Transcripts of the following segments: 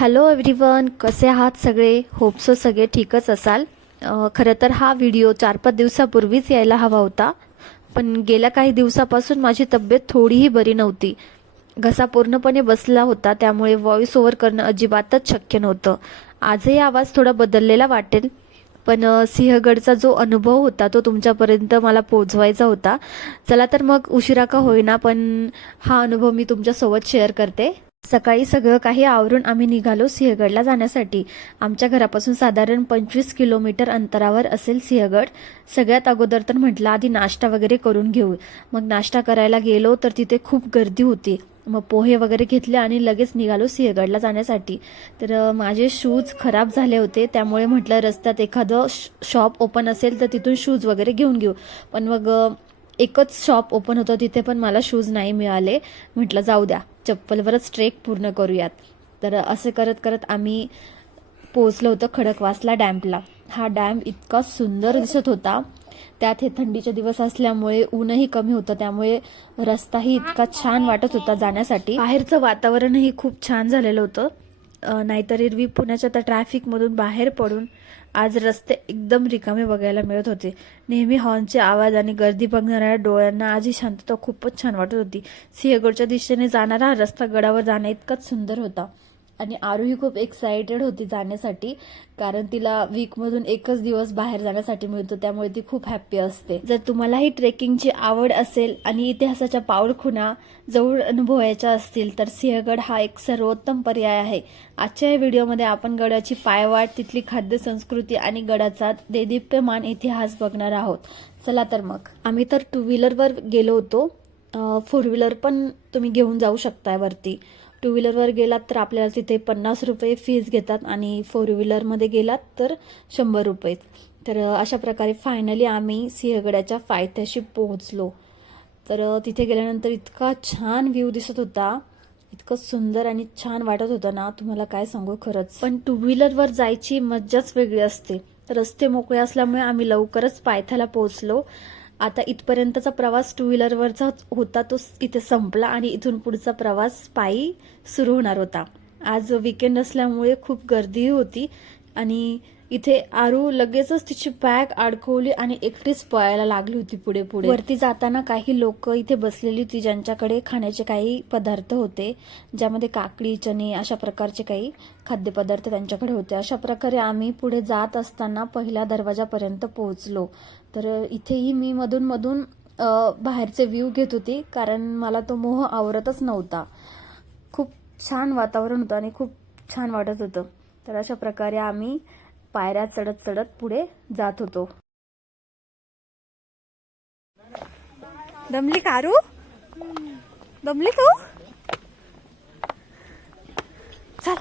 Hello everyone, कसे आहात सगळे? होप सो सगळे ठीकच असाल. खरं तर हा व्हिडिओ 4-5 दिवसापूर्वीच यायला हवा होता, पण गेल्या काही दिवसापासून माझी तब्येत थोडीही बरी नव्हती. घसा पूर्णपणे बसला होता, त्यामुळे व्हॉइस ओव्हर करणं अजिबातच शक्य नव्हतं. आजही आवाज थोडा बदललेला वाटेल, पण सिंहगडचा जो अनुभव होता तो तुमच्यापर्यंत मला पोहोचवायचा होता. चला तर मग उशिरा का होईना, पण हा अनुभव मी तुमच्यासोबत शेअर करते. सकाळी सगळं काही आवरून आम्ही निघालो सिंहगडला जाण्यासाठी. आमच्या घरापासून साधारण 25 किलोमीटर अंतरावर असेल सिंहगड. सगळ्यात अगोदर तर म्हटलं आधी नाश्ता वगैरे करून घेऊ. मग नाश्ता करायला गेलो तर तिथे खूप गर्दी होती. मग पोहे वगैरे घेतले आणि लगेच निघालो सिंहगडला जाण्यासाठी. तर माझे शूज खराब झाले होते, त्यामुळे म्हटलं रस्त्यात एखादं शॉप ओपन असेल तर तिथून शूज वगैरे घेऊन घेऊ. पण मग एकच शॉप ओपन होतं, तिथे पण मला शूज नाही मिळाले. म्हटलं जाऊ द्या, चप्पलवरच ट्रेक पूर्ण करूयात. तर असे करत करत आम्ही पोहोचलो होतो खडकवासला डॅम्पला. हा डॅम इतका सुंदर दिसत होता. त्यात हे थंडीचे दिवस असल्यामुळे ऊनही कमी होतं, त्यामुळे रस्ताही इतका छान वाटत होता जाण्यासाठी. बाहेरचं वातावरणही खूप छान झालेलं होतं. नाहीतर एरवी पुण्याच्या त्या ट्रॅफिकमधून बाहेर पडून आज रस्ते एकदम रिकामे बघायला मिळत होते. नेहमी हॉर्नचे आवाज आणि गर्दी बघणाऱ्या डोळ्यांना आज ही शांतता खूपच छान वाटत होती. सिंहगडच्या दिशेने जाणारा हा रस्ता गडावर जाणं इतकाच सुंदर होता. आणि आरूही खूप एक्साइटेड होती जाण्यासाठी, कारण तिला वीकमधून एकच दिवस बाहेर जाण्यासाठी मिळतो, त्यामुळे ती खूप हॅप्पी असते. जर तुम्हालाही ट्रेकिंगची आवड असेल आणि इतिहासाच्या पाऊलखुणा जवळ अनुभवायच्या असतील तर सिंहगड हा एक सर्वोत्तम पर्याय आहे. आजच्या या व्हिडिओमध्ये आपण गडाची पायवाट, तिथली खाद्य संस्कृती आणि गडाचा देदीप्यमान इतिहास बघणार आहोत. चला तर मग. आम्ही तर 2 व्हीलरवर गेलो होतो. 4 व्हीलर पण तुम्ही घेऊन जाऊ शकताय वरती. 2 व्हीलरवर गेलात तर आपल्याला तिथे 50 रुपये फीस घेतात आणि 4 व्हीलरमध्ये गेलात तर 100 रुपये. तर अशा प्रकारे फायनली आम्ही सिंहगडाच्या पायथ्याशी पोहोचलो. तर तिथे गेल्यानंतर इतका छान व्ह्यू दिसत होता, इतकं सुंदर आणि छान वाटत होतं ना, तुम्हाला काय सांगू खरंच. पण 2 व्हीलरवर जायची मज्जाच वेगळी असते. रस्ते मोकळे असल्यामुळे आम्ही लवकरच पायथ्याला पोहोचलो. आता इथपर्यंतचा प्रवास 2 व्हीलरवरचा होता, तो इथे संपला आणि इथून पुढचा प्रवास पायी सुरू होणार होता. आज वीकेंड असल्यामुळे खूप गर्दी होती आणि इथे आरू लगेचच तिची बॅग अडकवली आणि एकटीच पळायला लागली होती पुढे पुढे. वरती जाताना काही लोक इथे बसलेली होती, ज्यांच्याकडे खाण्याचे काही पदार्थ होते, ज्यामध्ये काकडी, चणे अशा प्रकारचे काही खाद्यपदार्थ त्यांच्याकडे होते. अशा प्रकारे आम्ही पुढे जात असताना पहिल्या दरवाजापर्यंत पोहोचलो. तर इथेही मी मधून मधून बाहेरचे व्ह्यू घेत होती, कारण मला तो मोह आवरतच नव्हता. खूप छान वातावरण होतं आणि खूप छान वाटत होतं. तर अशा प्रकारे आम्ही पायऱ्या चढत चढत पुढे जात होतो. दमली कारू? दमली तू? चल.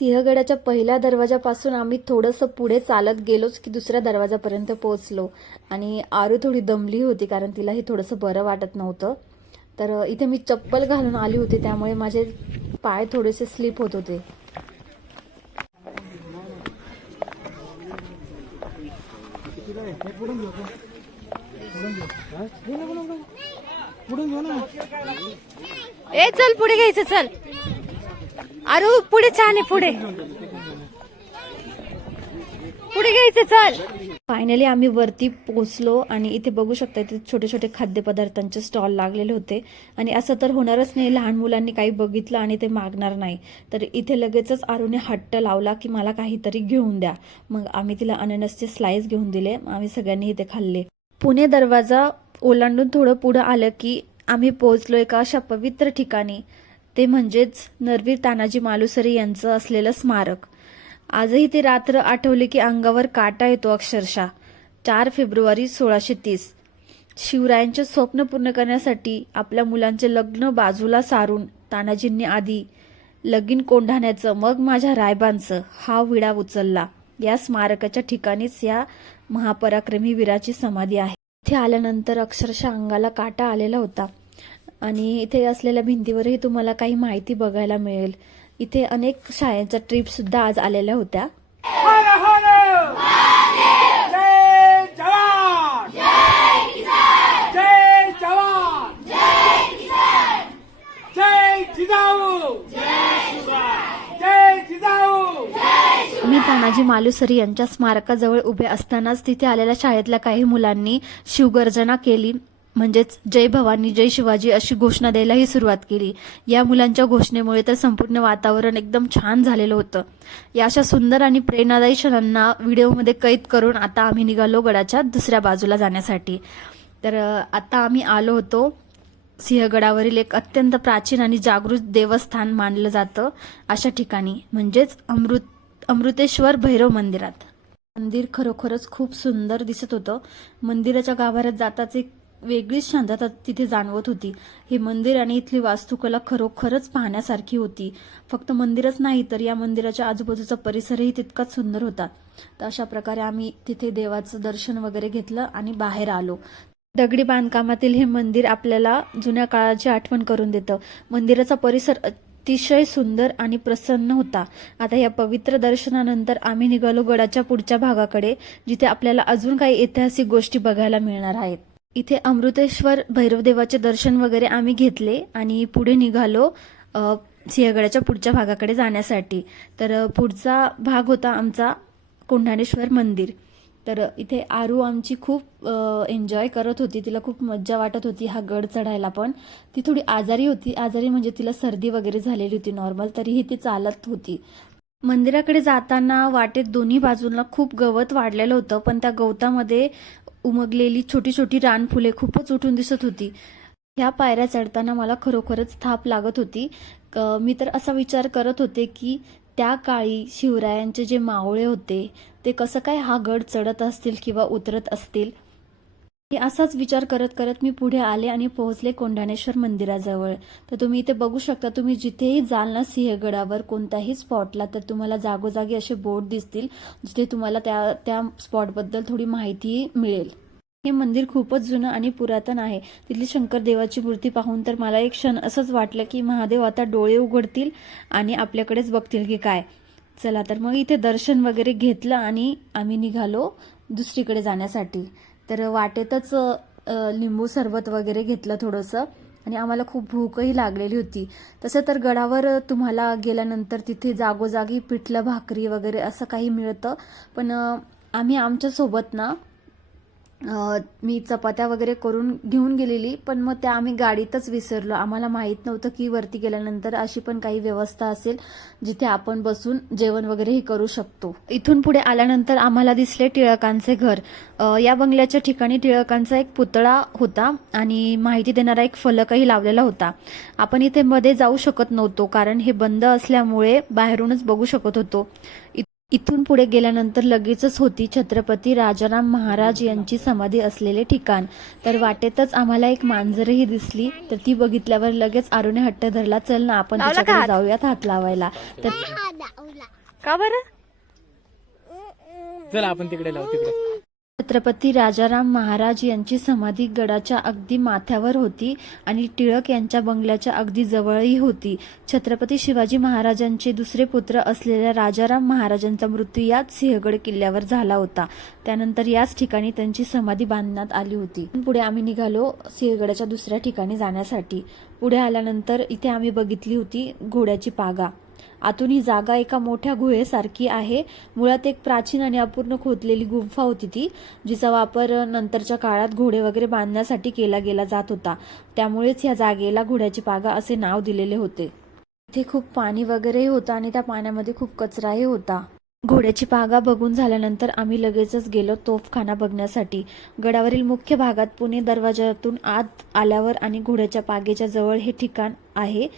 सिंहगडाच्या पहिल्या दरवाजापासून आम्ही थोडंसं पुढे चालत गेलोच की दुसऱ्या दरवाजापर्यंत पोहोचलो. आणि आरू थोडी दमली होती, कारण तिलाही थोडंसं बरं वाटत नव्हतं. तर इथे मी चप्पल घालून आली होती, त्यामुळे माझे पाय थोडेसे स्लिप होत होते. ए चल पुढे घ्यायचं, चल आरू पुढे, छान आहे पुढे पुढे घ्यायचं, चल. फायनली आम्ही वरती पोहोचलो आणि इथे बघू शकता, इथे छोटे छोटे खाद्यपदार्थांचे स्टॉल लागलेले होते. आणि असं तर होणारच नाही, लहान मुलांनी काही बघितलं आणि ते मागणार नाही. तर इथे लगेचच आरूने हट्ट लावला की मला काहीतरी घेऊन द्या. मग आम्ही तिला अननसचे स्लाइस घेऊन दिले. आम्ही सगळ्यांनी इथे खाल्ले. पुणे दरवाजा ओलांडून थोडं पुढं आलं की आम्ही पोहोचलो एका अशा पवित्र ठिकाणी, ते म्हणजेच नरवीर तानाजी मालुसरे यांचं असलेलं स्मारक. आजही ती रात्र आठवली की अंगावर काटा येतो अक्षरशः. 4 फेब्रुवारी 1630 शिवरायांचे स्वप्न पूर्ण करण्यासाठी आपल्या मुलांचे लग्न बाजूला सारून तानाजींनी आधी लगीन कोंढाण्याचं, मग माझ्या रायबांचं हा विडा उचलला. या स्मारकाच्या ठिकाणीच या महापराक्रमी वीराची समाधी आहे. इथे आल्यानंतर अक्षरशः अंगाला काटा आलेला होता. आणि इथे असलेल्या भिंतीवरही तुम्हाला काही माहिती बघायला मिळेल. इथे अनेक शाळांच्या ट्रिप सुद्धा आज आलेल्या होत्या. जय जवान जय किसान. तानाजी मालुसरे यांच्या स्मारकाजवळ उभे असतानाच तिथे आलेल्या शाळेतल्या काही मुलांनी शिवगर्जना केली, म्हणजेच जय भवानी जय शिवाजी अशी घोषणा द्यायलाही सुरुवात केली. या मुलांच्या घोषणेमुळे तर संपूर्ण वातावरण एकदम छान झालेलं होतं. या अशा सुंदर आणि प्रेरणादायी क्षणांना व्हिडिओमध्ये कैद करून आता आम्ही निघालो गडाच्या दुसऱ्या बाजूला जाण्यासाठी. तर आता आम्ही आलो होतो सिंहगडावरील एक अत्यंत प्राचीन आणि जागृत देवस्थान मानलं जातं अशा ठिकाणी, म्हणजेच अमृतेश्वर भैरव मंदिरात. मंदिर खरोखरच खूप सुंदर दिसत होतं. मंदिराच्या गाभाऱ्यात जाताच एक वेगळीच शांतता तिथे जाणवत होती. हे मंदिर आणि इथली वास्तुकला खरोखरच पाहण्यासारखी होती. फक्त मंदिरच नाही तर या मंदिराच्या आजूबाजूचा परिसरही तितकाच सुंदर होता. तर अशा प्रकारे आम्ही तिथे देवाचं दर्शन वगैरे घेतलं आणि बाहेर आलो. दगडी बांधकामातील हे मंदिर आपल्याला जुन्या काळाची आठवण करून देतं. मंदिराचा परिसर अतिशय सुंदर आणि प्रसन्न होता. आता या पवित्र दर्शनानंतर आम्ही निघालो गडाच्या पुढच्या भागाकडे, जिथे आपल्याला अजून काही ऐतिहासिक गोष्टी बघायला मिळणार आहेत. इथे अमृतेश्वर भैरवदेवाचे दर्शन वगैरे आम्ही घेतले आणि पुढे निघालो सिंहगडाच्या पुढच्या भागाकडे जाण्यासाठी. तर पुढचा भाग होता आमचा कोंढाणेश्वर मंदिर. तर इथे आरू आमची खूप एन्जॉय करत होती. तिला खूप मज्जा वाटत होती हा गड चढायला. पण ती थोडी आजारी होती. आजारी म्हणजे तिला सर्दी वगैरे झालेली होती नॉर्मल, तरीही ती चालत होती. मंदिराकडे जाताना वाटेत दोन्ही बाजूंना खूप गवत वाढलेलं होतं, पण त्या गवतामध्ये उमगलेली छोटी छोटी रानफुले खूपच उठून दिसत होती. ह्या पायऱ्या चढताना मला खरोखरच थाप लागत होती. मी तर असा विचार करत होते की त्या काळी शिवरायांचे जे मावळे होते ते कसं काय हा गड चढत असतील किंवा उतरत असतील. असाच विचार करत करत मी पुढे आले आणि पोहोचले कोंढाणेश्वर मंदिराजवळ. तर तुम्ही इथे बघू शकता, तुम्ही जिथेही जाल ना सिंहगडावर कोणत्याही स्पॉटला, तर तुम्हाला जागोजागी असे बोर्ड दिसतील जिथे तुम्हाला त्या स्पॉटबद्दल थोडी माहिती मिळेल. हे मंदिर खूपच जुनं आणि पुरातन आहे. तिथली शंकर देवाची मूर्ती पाहून तर मला एक क्षण असंच वाटलं की महादेव आता डोळे उघडतील आणि आपल्याकडेच बघतील की काय. चला तर मग इथे दर्शन वगैरे घेतलं आणि आम्ही निघालो दुसरीकडे जाण्यासाठी. तर वाटेतच लिंबू सरबत वगैरे घेतलं थोडंसं आणि आम्हाला खूप भूकही लागलेली होती. तसं तर गडावर तुम्हाला गेल्यानंतर तिथे जागोजागी पिठलं भाकरी वगैरे असं काही मिळतं, पण आम्ही आमच्यासोबत ना मी चपात्या वगैरे करून घेऊन गेलेली, पण मग त्या आम्ही गाडीतच विसरलो. आम्हाला माहीत नव्हतं की वरती गेल्यानंतर अशी पण काही व्यवस्था असेल जिथे आपण बसून जेवण वगैरेही करू शकतो. इथून पुढे आल्यानंतर आम्हाला दिसले टिळकांचे घर. या बंगल्याच्या ठिकाणी टिळकांचा एक पुतळा होता आणि माहिती देणारा एक फलकही लावलेला होता. आपण इथे मध्ये जाऊ शकत नव्हतो कारण हे बंद असल्यामुळे बाहेरूनच बघू शकत होतो. इथून पुढे गेल्यानंतर लगेचच होती छत्रपती राजाराम महाराज यांची समाधी असलेले ठिकाण. तर वाटेतच आम्हाला एक मांजरही दिसली. तर ती बघितल्यावर लगेच आरूने हट्ट धरला, चल ना आपण तिच्याकडे जाऊयात हात लावायला. तर का बरं? चला आपण तिकडे लावू. तिकडे छत्रपती राजाराम महाराज यांची समाधी गडाच्या अगदी माथ्यावर होती आणि टिळक यांच्या बंगल्याच्या अगदी जवळही होती. छत्रपती शिवाजी महाराजांचे दुसरे पुत्र असलेल्या राजाराम महाराजांचा मृत्यू याच सिंहगड किल्ल्यावर झाला होता. त्यानंतर याच ठिकाणी त्यांची समाधी बांधण्यात आली होती. पुढे आम्ही निघालो सिंहगडाच्या दुसऱ्या ठिकाणी जाण्यासाठी. पुढे आल्यानंतर इथे आम्ही बघितली होती घोड्याची पागा. आतून ही जागा एका मोठ्या गुहेसारखी आहे. मुळात एक प्राचीन आणि अपूर्ण खोदलेली गुंफा होती ती, जिचा वापर नंतरच्या काळात घोडे वगैरे बांधण्यासाठी केला गेला जात होता. त्यामुळेच या जागेला घोड्याची पागा असे नाव दिलेले होते. इथे खूप पाणी वगैरे होतं आणि त्या पाण्यामध्ये खूप कचराही होता. घोड्याची पागा बघून झाल्यानंतर आम्ही लगेचच गेलो तोफखाना बघण्यासाठी. गडावरील मुख्य भागात पुणे दरवाजातून आत आल्यावर आणि घोड्याच्या पागेच्या जवळ हे ठिकाण आहे.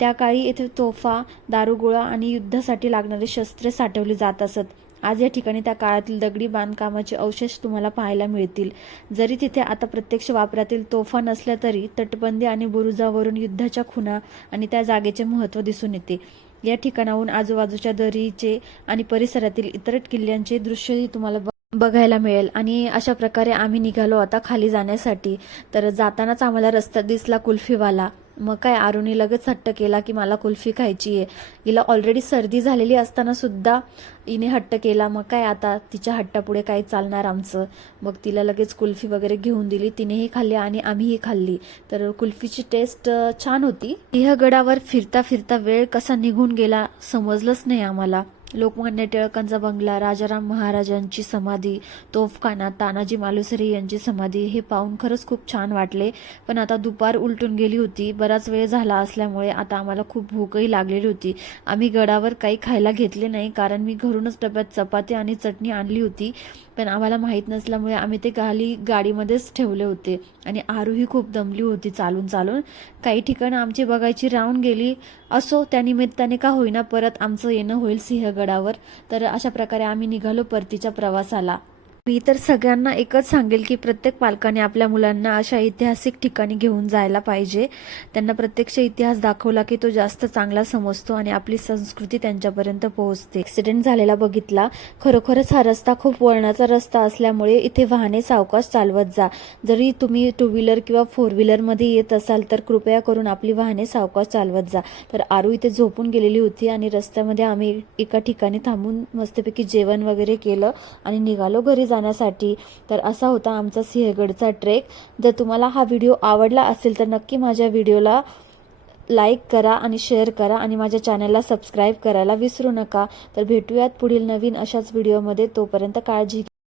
त्या काळी येथे तोफा, दारुगोळा आणि युद्धासाठी लागणारी शस्त्रे साठवली जात असत. आज या ठिकाणी त्या काळातील दगडी बांधकामाचे अवशेष तुम्हाला पाहायला मिळतील. जरी तिथे आता प्रत्यक्ष वापरातील तोफा नसल्या तरी तटबंदी आणि बुरुजावरून युद्धाच्या खुणा आणि त्या जागेचे महत्त्व दिसून येते. या ठिकाणाहून आजूबाजूच्या दरीचे आणि परिसरातील इतर किल्ल्यांचे दृश्यही तुम्हाला बघायला मिळेल. आणि अशा प्रकारे आम्ही निघालो आता खाली जाण्यासाठी. तर जातानाच आम्हाला रस्त्यात दिसला कुल्फीवाला. मग काय आरूने लगेच हट्ट केला की मला कुल्फी खायची आहे. हिला ऑलरेडी सर्दी झालेली असताना सुद्धा हिने हट्ट केला. मग काय आता तिच्या हट्टापुढे काय चालणार आमचं. मग तिला लगेच कुल्फी वगैरे घेऊन दिली. तिनेही खाल्ली आणि आम्हीही खाल्ली. तर कुल्फीची टेस्ट छान होती. सिंहगडावर फिरता फिरता वेळ कसा निघून गेला समजलंच नाही आम्हाला. लोकमान्य टिळकांचा बंगला, राजाराम महाराजांची समाधी, तोफखाना, तानाजी मालुसरे यांची समाधी हे पाहून खरंच खूप छान वाटले. पण आता दुपार उलटून गेली होती. बराच वेळ झाला असल्यामुळे आता आम्हाला खूप भूकही लागलेली होती. आम्ही गडावर काही खायला घेतले नाही, कारण मी घरूनच डब्यात चपाती आणि चटणी आणली होती. पण आम्हाला माहीत नसल्यामुळे आम्ही ते गाडीमध्येच ठेवले होते. आणि आरूही खूप दमली होती चालून चालून. काही ठिकाणं आमची बघायची राहून गेली. असो, त्यानिमित्ताने का होईना परत आमचं येणं होईल सिंहगडावर. तर अशा प्रकारे आम्ही निघालो परतीच्या प्रवासाला. मी तर सगळ्यांना एकच सांगेल की प्रत्येक पालकाने आपल्या मुलांना अशा ऐतिहासिक ठिकाणी घेऊन जायला पाहिजे. त्यांना प्रत्यक्ष इतिहास दाखवला की तो जास्त चांगला समजतो आणि आपली संस्कृती त्यांच्यापर्यंत पोहोचते. ऍक्सिडेंट झालेला बघितला. खरोखरच हा रस्ता खूप वळणाचा रस्ता असल्यामुळे इथे वाहने सावकाश चालवत जा. जरी तुम्ही 2 व्हीलर किंवा 4 व्हीलरमध्ये येत असाल तर कृपया करून आपली वाहने सावकाश चालवत जा. तर आरू इथे झोपून गेलेली होती आणि रस्त्यामध्ये आम्ही एका ठिकाणी थांबून मस्तपैकी जेवण वगैरे केलं आणि निघालो घरी जाण्यासाठी. तर असा होता आमचा सिंहगडचा ट्रेक. जर तुम्हाला हा व्हिडिओ आवडला असेल तर नक्की माझ्या व्हिडिओला लाईक करा आणि शेअर करा आणि माझ्या चॅनलला सबस्क्राईब करायला विसरू नका. तर भेटूयात पुढील नवीन अशाच व्हिडिओमध्ये. तोपर्यंत काळजी घ्या.